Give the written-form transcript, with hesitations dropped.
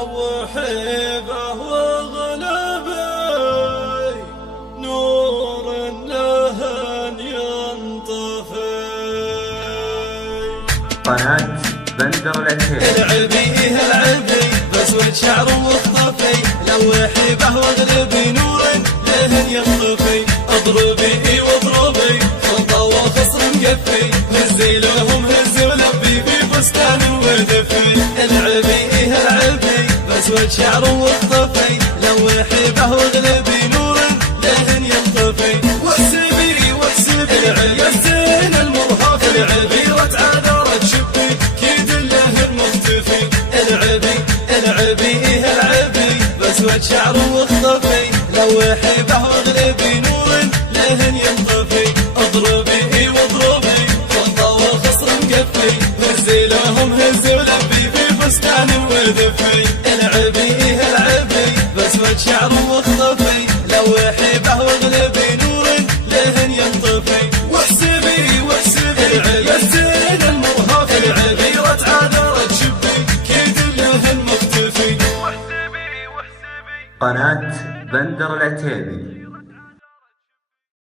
لوحي فهو غلبي نور لهن ينطفي. قناة بندر العتيبي. العبي بسود شعر واخطفي لوحي فهو غلبي نور لهن ينطفي. اضربي واضربي خلطة وخصر مقفي هزي لهم هزي ولبي في فستان ودفي. العبي بسود شعر واخطفي لوحي فهو غلبي نور لهن ينطفي. واحسبي الزين المرهف العبيرة عذرت شبي كيد لهن مختفي. العبي بسود شعر واخطفي لوحي فهو غلبي نور لهن ينطفي. اضربي واضربي خلطة وخصر مقفي هزي لهم هزي ولبي في فستان ودفي. العبي بسود شعر واخطفي لوحي فهو غلبي نور لهن ينطفي. واحسبي الزين المرهف العبيرة عذرت شبي كيد لهن مختفي. قناة بندر العتيبي.